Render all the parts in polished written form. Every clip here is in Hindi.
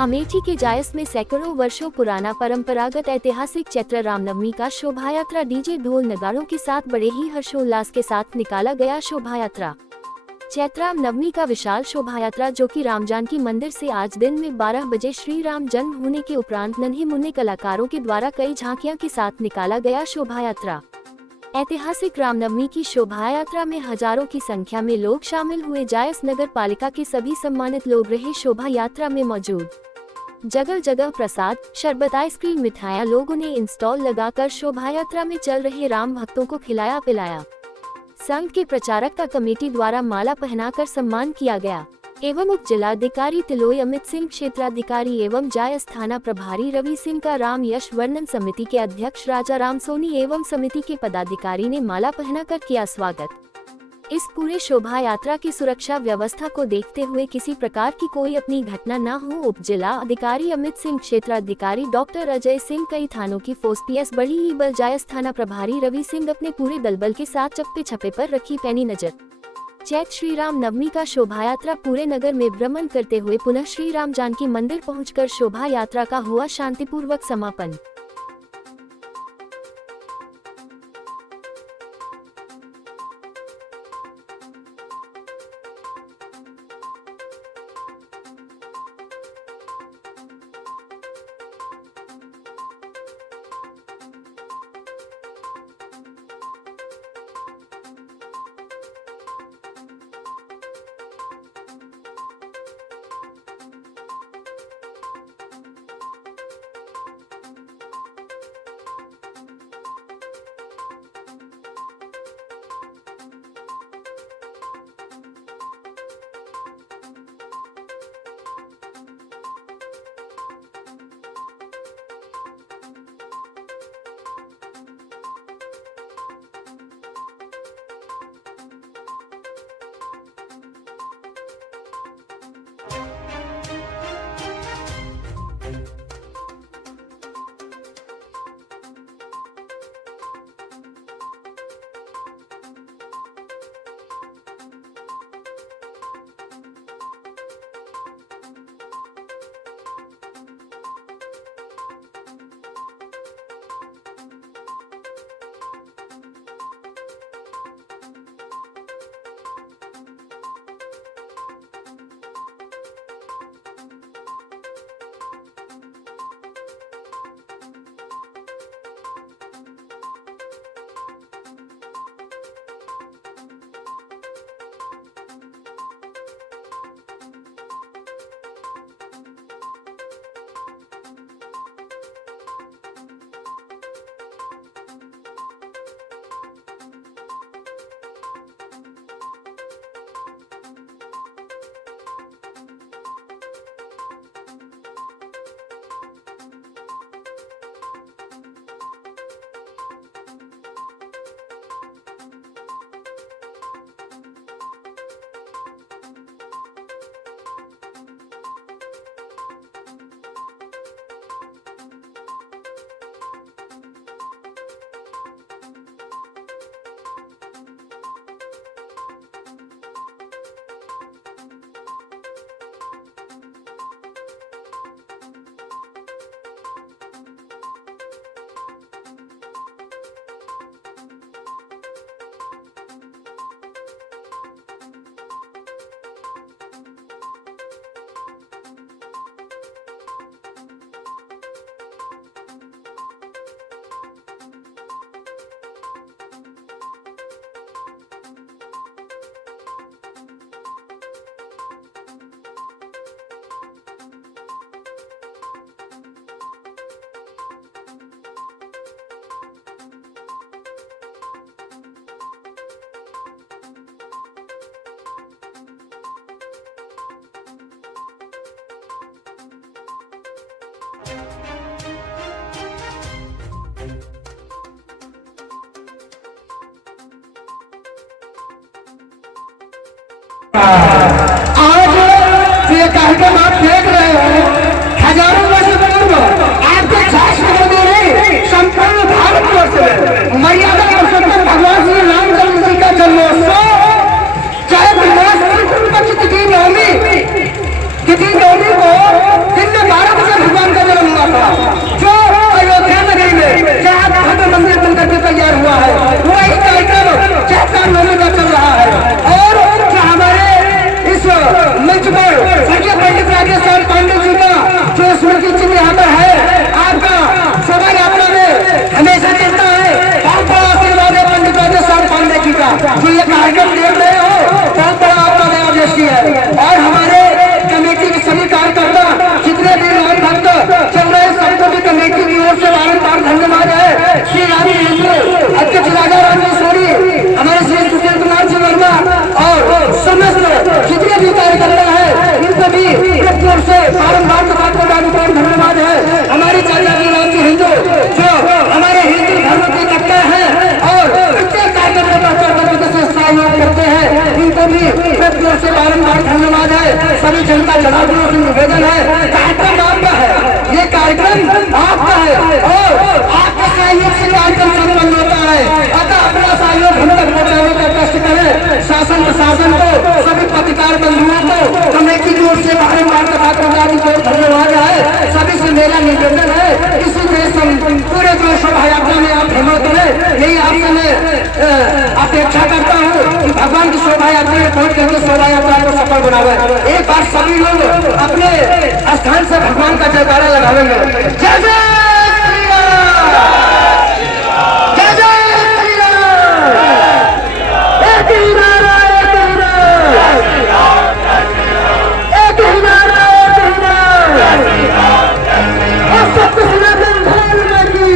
अमेठी के जायस में सैकड़ों वर्षों पुराना परंपरागत ऐतिहासिक चैत्र रामनवमी का शोभा यात्रा डीजे ढोल नगाड़ों के साथ बड़े ही हर्षोल्लास के साथ निकाला गया। शोभा यात्रा चैत्र रामनवमी का विशाल शोभा यात्रा जो कि रामजानकी मंदिर से आज दिन में 12 बजे श्री राम जन्म होने के उपरांत नन्हे मुन्ने कलाकारों के द्वारा कई झांकियां के साथ निकाला गया। शोभा यात्रा ऐतिहासिक रामनवमी की शोभा यात्रा में हजारों की संख्या में लोग शामिल हुए। जायस नगर पालिका के सभी सम्मानित लोग रहे शोभा यात्रा में मौजूद। जगह जगह प्रसाद, शरबत, आइसक्रीम, मिठाइयां लोगों ने इंस्टॉल लगाकर शोभा यात्रा में चल रहे राम भक्तों को खिलाया पिलाया। संघ के प्रचारक का कमेटी द्वारा माला पहनाकर सम्मान किया गया एवं उप जिलाधिकारी तिलोई अमित सिंह, क्षेत्राधिकारी एवं जायस थाना प्रभारी रवि सिंह का राम यश वर्णन समिति के अध्यक्ष राजा राम सोनी एवं समिति के पदाधिकारी ने माला पहनाकर किया स्वागत। इस पूरे शोभा यात्रा की सुरक्षा व्यवस्था को देखते हुए किसी प्रकार की कोई अपनी घटना न हो, उप जिला अधिकारी अमित सिंह, क्षेत्राधिकारी डॉक्टर अजय सिंह, कई थानों की फोर्स PS बड़ी ही बल, जायस थाना प्रभारी रवि सिंह अपने पूरे दलबल के साथ चप्पे छप्पे पर रखी पैनी नजर। चैत्र श्री राम नवमी का शोभा यात्रा पूरे नगर में भ्रमण करते हुए पुनः श्री राम जानकी मंदिर पहुंचकर शोभा यात्रा का हुआ शांतिपूर्वक समापन। बारंबार धन्यवाद है। हमारी चाचा की राम की हिंदू जो हमारे हिंदू धर्म के रखते हैं और प्रत्येक कार्यक्रम में सहयोग करते हैं, इनको भी से बारंबार धन्यवाद है। सभी जनता जनार्दनों से निवेदन है, कार्यक्रम आपका है, ये कार्यक्रम आपका है और आपके सहयोग से कार्यक्रम संपन्न होता है। अतः अपना सहयोग हम तक पहुंचाने का कष्ट करें। शासन प्रशासन को, सभी पत्रकार बंधुओं को कमेटी की ओर से बारंबार धन्यवाद है। सभी से मेरा निवेदन है, इसी देश पूरे जो शोभा यात्रा में आप हिम्मत करें, यही आपसे मैं अपेक्षा करता हूँ कि भगवान की शोभा यात्रा में पहुंच करके शोभा यात्रा को सफल बनावे। एक बार सभी लोग अपने स्थान से भगवान का जयकारा लगावेंगे। जय जय श्री राम, जय जय श्री राम, एक ही नारा, एक ही नारा, एक ही नारा, एक ही नारा, और सत्य सनातन धर्म की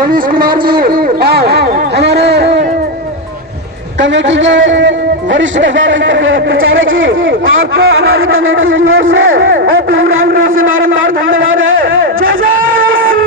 मनीष कुमार जी और हमारे कमेटी के वरिष्ठ प्रचारक जी, आपको हमारी कमेटी की ओर से और प्रोग्राम की ओर से बारंबार धन्यवाद है। जय जय श्री राम।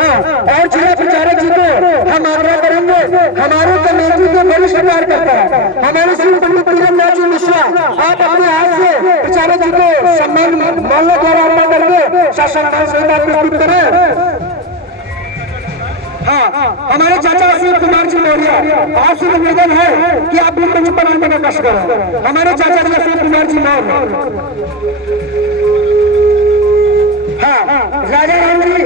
हाँ, और जिला प्रचारक जी को हम आग्रह करेंगे, हमारे कमेटी के वरिष्ठ कार्यकर्ता हमारे श्री पंडित तीरंदाज जी मिश्रा, आप अपने हाथ से प्रचारक जी को सम्मान माला द्वारा अर्पण करके शासनमान संहिता प्रस्तुत करें। हाँ, हमारे चाचा अशोक कुमार जी मौर्य, आपसे निवेदन है कि आप भी मंच पर आने का कष्ट करें। हमारे चाचा जी अशोक कुमार जी मौर्य। हाँ, राजा राम जी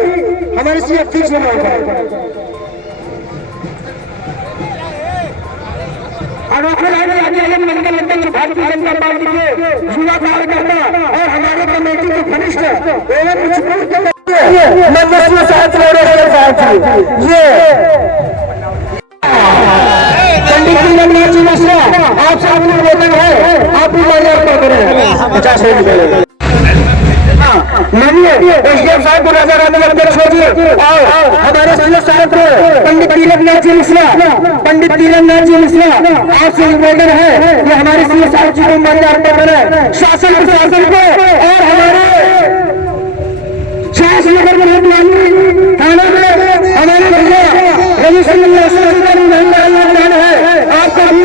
हमारे सी अध्यक्ष मौर्य, अनोखे मंडल अध्यक्ष भारतीय जनता पार्टी के युवा कार्यकर्ता और हमारे कमेटी के वरिष्ठ एवं ये पंडित तीरंदाज जी मिश्रा, आप सब निवेदन है, आप भी माल्यार्पण करें 50 मिनट। एसडीएम साहब को राजा रानी अध्यक्ष जी और हमारे सीएम साहब को पंडित तीरंदाज जी मिश्रा, पंडित तीरंदाज जी मिश्रा, आपसे निवेदन है कि हमारे सीएम साहब जी को माल्यार्पण करें। शासन प्रशासन को और हमारे नगर में थाना में हमारे भैया रवि सिंह है, आपका भी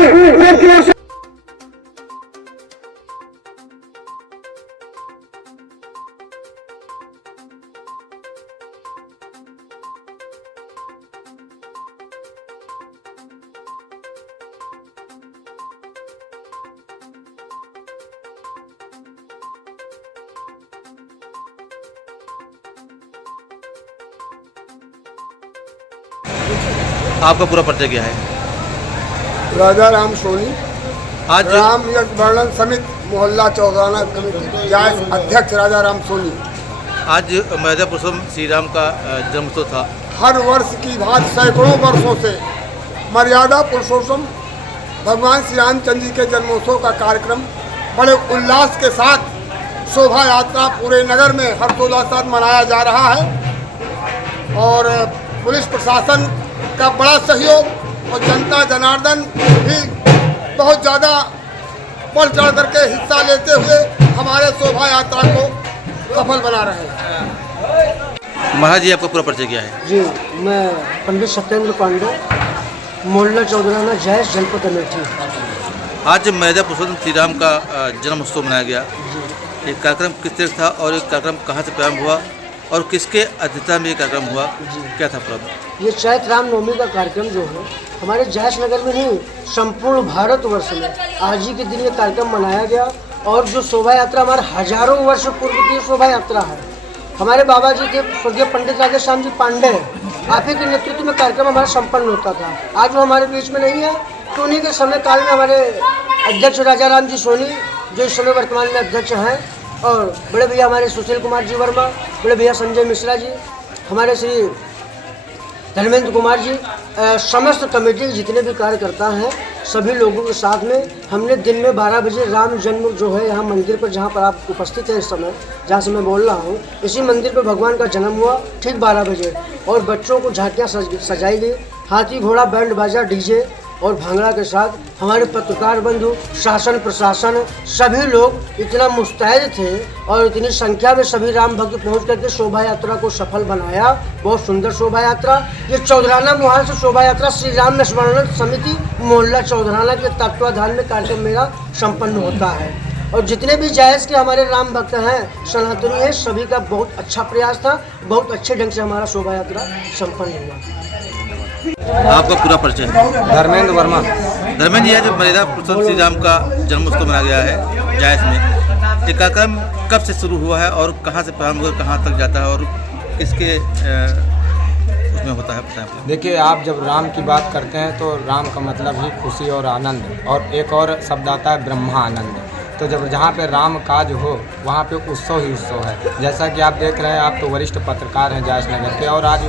आपका पूरा परिचय क्या है? राजा राम सोनी, आज राम यश वर्णन समिति मोहल्ला चौगाना कमेटी जायज अध्यक्ष राजा राम सोनी। आज मैदा पुरुषोत्तम श्री राम का जन्मोत्सव था। हर वर्ष की भांति सैकड़ों वर्षों से मर्यादा पुरुषोत्तम भगवान श्री रामचंद्र जी के जन्मोत्सव का कार्यक्रम बड़े उल्लास के साथ शोभा यात्रा पूरे नगर में हर्षोल्लास के साथ मनाया जा रहा है और पुलिस प्रशासन का बड़ा सहयोग और जनता जनार्दन भी बहुत ज़्यादा बढ़ चढ़ करके हिस्सा लेते हुए हमारे शोभा यात्रा को सफल बना रहे हैं। महाराज जी, आपका पूरा परिचय क्या है? जी, मैं पंडित सत्येंद्र पांडे, मोहल्ला चौधराना जायज जनपद अमेठी। आज मैदा पुरुषोत्तम श्री राम का जन्मोत्सव मनाया गया। ये कार्यक्रम किस तरह था और ये कार्यक्रम कहाँ से प्रारंभ हुआ और किसके अध्यक्षता में ये कार्यक्रम हुआ, क्या था प्रारंभ? ये चैत्र रामनवमी का कार्यक्रम जो है हमारे जायज नगर में नहीं, संपूर्ण भारतवर्ष में आज ही के दिन ये कार्यक्रम मनाया गया और जो शोभा यात्रा हमारे हजारों वर्ष पूर्व की शोभा यात्रा है। हमारे बाबा जी थे स्वर्गीय पंडित राधे श्याम जी पांडे, आप ही के नेतृत्व में कार्यक्रम हमारा संपन्न होता था। आज वो हमारे बीच में नहीं है, तो उन्हीं के समय काल में हमारे अध्यक्ष राजा राम जी सोनी, जो इस समय वर्तमान में अध्यक्ष हैं, और बड़े भैया हमारे सुशील कुमार जी वर्मा, बड़े भैया संजय मिश्रा जी, हमारे श्री धर्मेंद्र कुमार जी, समस्त कमेटी के जितने भी कार्यकर्ता हैं, सभी लोगों के साथ में हमने दिन में 12 बजे राम जन्म जो है यहाँ मंदिर पर, जहाँ पर आप उपस्थित हैं इस समय, जहाँ से मैं बोल रहा हूँ, इसी मंदिर पर भगवान का जन्म हुआ ठीक 12 बजे। और बच्चों को झांकियाँ सजाई गई, हाथी घोड़ा बैंड बाजा डीजे और भांगड़ा के साथ। हमारे पत्रकार बंधु, शासन प्रशासन, सभी लोग इतना मुस्तैद थे और इतनी संख्या में सभी राम भक्त पहुँच करके शोभा यात्रा को सफल बनाया। बहुत सुंदर शोभा यात्रा। ये चौधराना मुहाल से शोभा यात्रा श्री राम स्मरण समिति मोहल्ला चौधराना के तत्वाधान में कार्यक्रम मेरा संपन्न होता है। और जितने भी जायज़ के हमारे राम भक्त हैं, सनातनी हैं, सभी का बहुत अच्छा प्रयास था। बहुत अच्छे ढंग से हमारा शोभा यात्रा संपन्न हुआ। आपका पूरा परिचय? धर्मेंद्र वर्मा। धर्मेंद्र जी, आज मर्यादा पुरुषोत्तम श्री राम का जन्मोत्सव मनाया गया है जायस में। ये कार्यक्रम कब से शुरू हुआ है और कहाँ से प्रारंभ होकर कहाँ तक जाता है और किसके उसमें होता है, बताएं। देखिए, आप जब राम की बात करते हैं तो राम का मतलब ही खुशी और आनंद, और एक और शब्द आता है ब्रह्मा आनंद। तो जब जहाँ पे राम काज हो वहाँ पे उत्सव ही उत्सव है। जैसा कि आप देख रहे हैं, आप तो वरिष्ठ पत्रकार हैं जायस नगर के, और आज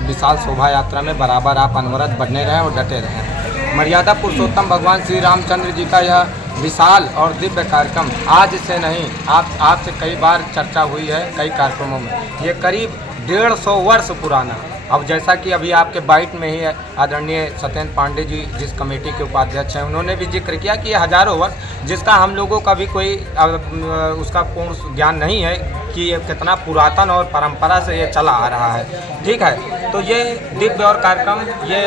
विशाल शोभा यात्रा में बराबर आप अनवरत बने रहें और डटे रहें। मर्यादा पुरुषोत्तम भगवान श्री रामचंद्र जी का यह विशाल और दिव्य कार्यक्रम आज से नहीं, आपसे कई बार चर्चा हुई है कई कार्यक्रमों में। ये करीब 150 वर्ष पुराना। अब जैसा कि अभी आपके बाइट में ही आदरणीय सत्येंद्र पांडे जी जिस कमेटी के उपाध्यक्ष हैं, उन्होंने भी जिक्र किया कि ये हजारों वर्ष, जिसका हम लोगों का भी कोई उसका पूर्ण ज्ञान नहीं है कि ये कितना पुरातन और परंपरा से ये चला आ रहा है। ठीक है, तो ये दिव्य और कार्यक्रम ये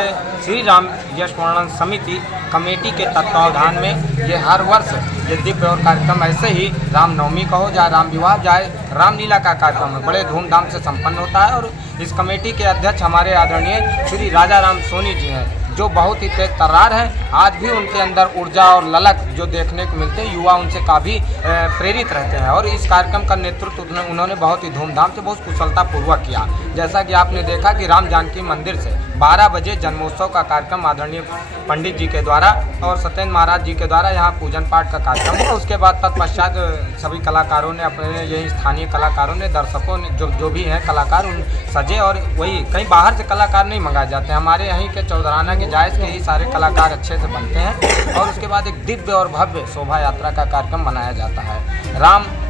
श्री राम स्मरण समिति कमेटी के तत्वावधान में ये हर वर्ष ये दिव्य और कार्यक्रम ऐसे ही रामनवमी का हो, चाहे राम विवाह, चाहे रामलीला का कार्यक्रम बड़े धूमधाम से संपन्न होता है। और इस कमेटी के अध्यक्ष हमारे आदरणीय श्री राजा राम सोनी जी हैं, जो बहुत ही तेज तर्रार हैं। आज भी उनके अंदर ऊर्जा और ललक जो देखने को मिलते हैं, युवा उनसे काफ़ी प्रेरित रहते हैं। और इस कार्यक्रम का नेतृत्व उन्होंने बहुत ही धूमधाम से, बहुत कुशलतापूर्वक किया। जैसा कि आपने देखा कि राम जानकी मंदिर से 12 बजे जन्मोत्सव का कार्यक्रम आदरणीय पंडित जी के द्वारा और सत्येंद्र महाराज जी के द्वारा यहाँ पूजन पाठ का कार्यक्रम हुआ। उसके बाद तत्पश्चात सभी कलाकारों ने, अपने यही स्थानीय कलाकारों ने, दर्शकों ने, जो भी हैं कलाकार, उन सजे। और वही कहीं बाहर से कलाकार नहीं मंगाए जाते हैं, हमारे यहीं के चौधराना के जायज़ के ही सारे कलाकार अच्छे से बनते हैं। और उसके बाद एक दिव्य और भव्य शोभा यात्रा का कार्यक्रम मनाया जाता है।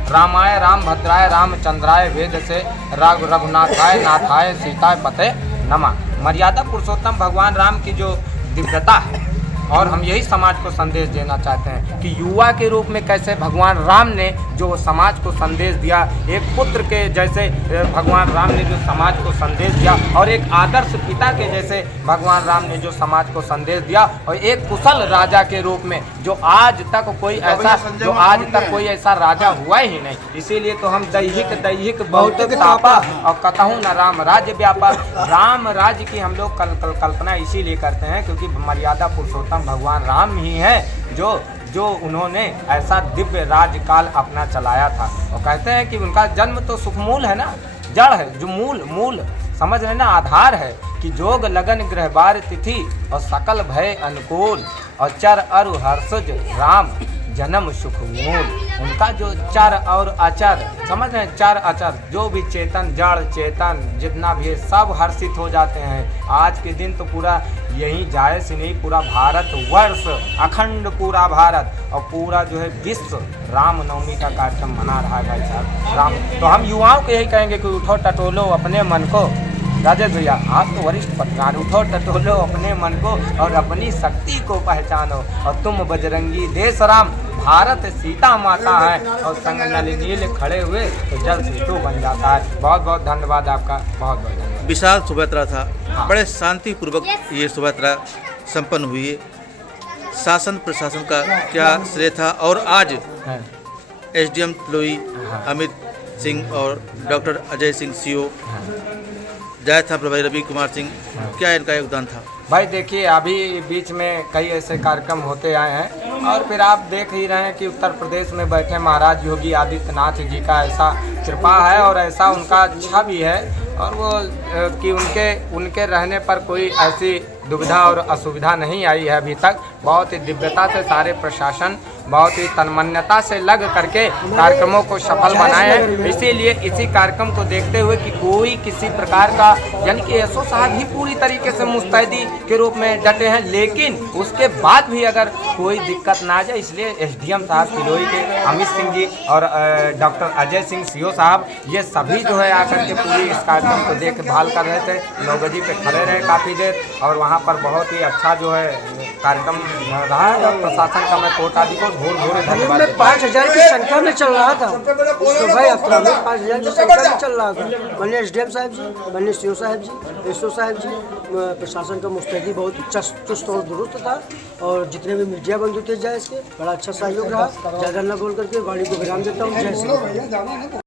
रामाय राम भद्राय रामचंद्राय वेद से रघुनाथाय नाथाय सीताय पते नमः। मर्यादा पुरुषोत्तम भगवान राम की जो दिव्यता है, और हम यही समाज को संदेश देना चाहते हैं कि युवा के रूप में कैसे भगवान राम ने जो समाज को संदेश दिया, एक पुत्र के जैसे भगवान राम ने जो समाज को संदेश दिया, और एक आदर्श पिता के जैसे भगवान राम ने जो समाज को संदेश दिया, और एक कुशल राजा के रूप में जो आज तक कोई ऐसा राजा हुआ ही नहीं। इसीलिए तो हम दैहिक भौतिक तापा और कतहु न राम राज्य व्यापा। राम राज्य की हम लोग कल्पना इसीलिए करते हैं क्योंकि मर्यादा पुरुषोत्तम भगवान राम ही है जो उन्होंने ऐसा दिव्य राज्यकाल अपना चलाया था। और कहते हैं कि उनका जन्म तो सुखमूल है ना, जड़ है, जो मूल समझ रहे ना, आधार है कि जोग लगन ग्रह बार तिथि और सकल भय अनुकूल और चर अरु हर्षज राम जन्म सुख मूल। उनका जो चर और अचर, समझ रहे हैं, चर अचर, जो भी चेतन, जड़ चेतन जितना भी है, सब हर्षित हो जाते हैं। आज के दिन तो पूरा यही जायज़ नहीं, पूरा भारत वर्ष, अखंड पूरा भारत और पूरा जो है विश्व रामनवमी का कार्यक्रम मना रहा है भाई साहब। राम तो हम युवाओं को यही कहेंगे कि उठो टटोलो अपने मन को। राजेश भैया, आप तो वरिष्ठ पत्रकार, उठो टटोलो अपने मन को और अपनी शक्ति को पहचानो, और तुम बजरंगी देश राम, भारत सीता माता है, और संग नल नील खड़े हुए तो जल सेतु बन जाता है। बहुत बहुत धन्यवाद आपका, बहुत बहुत धन्यवाद। विशाल शोभा यात्रा था, बड़े शांतिपूर्वक ये शोभा यात्रा संपन्न हुई है। शासन प्रशासन का क्या श्रेय था? और आज SDM तलोई अमित सिंह और डॉक्टर अजय सिंह CO, जायज था प्रभारी रवि कुमार सिंह, क्या इनका योगदान था? भाई देखिए, अभी बीच में कई ऐसे कार्यक्रम होते आए हैं और फिर आप देख ही रहे हैं कि उत्तर प्रदेश में बैठे महाराज योगी आदित्यनाथ जी का ऐसा कृपा है और ऐसा उनका इच्छा भी है और वो कि उनके रहने पर कोई ऐसी दुविधा और असुविधा नहीं आई है अभी तक। बहुत ही दिव्यता से सारे प्रशासन बहुत ही तन्मन्यता से लग करके कार्यक्रमों को सफल बनाए हैं। इसीलिए इसी कार्यक्रम को देखते हुए कि कोई किसी प्रकार का, यानी कि एसओ साहब ही पूरी तरीके से मुस्तैदी के रूप में डटे हैं, लेकिन उसके बाद भी अगर कोई दिक्कत ना आ जाए, इसलिए एसडीएम साहब किलोई के अमित सिंह जी और डॉक्टर अजय सिंह सीओ साहब, ये सभी जो है आकर के पूरी इस कार्यक्रम को देखभाल कर रहे थे। 9 बजे पे खड़े रहे काफ़ी देर और वहाँ पर बहुत ही अच्छा जो है कार्यक्रम रहा है और प्रशासन का मैं कोट आदि को घोर धन्यवाद। 5000 की संख्या में चल रहा था शोभा यात्रा में, 5000 की संख्या में चल रहा था। माननीय एसडीएम साहब जी, माननीय सीओ साहब जी, एसओ साहब जी, प्रशासन का मुस्तैदी बहुत चुस्त और दुरुस्त था और जितने भी मीडिया बंधु थे जाए इसके बड़ा अच्छा सहयोग रहा। ज़्यादा न बोल करके वाणी को विराम देता हूँ। जय श्री राम।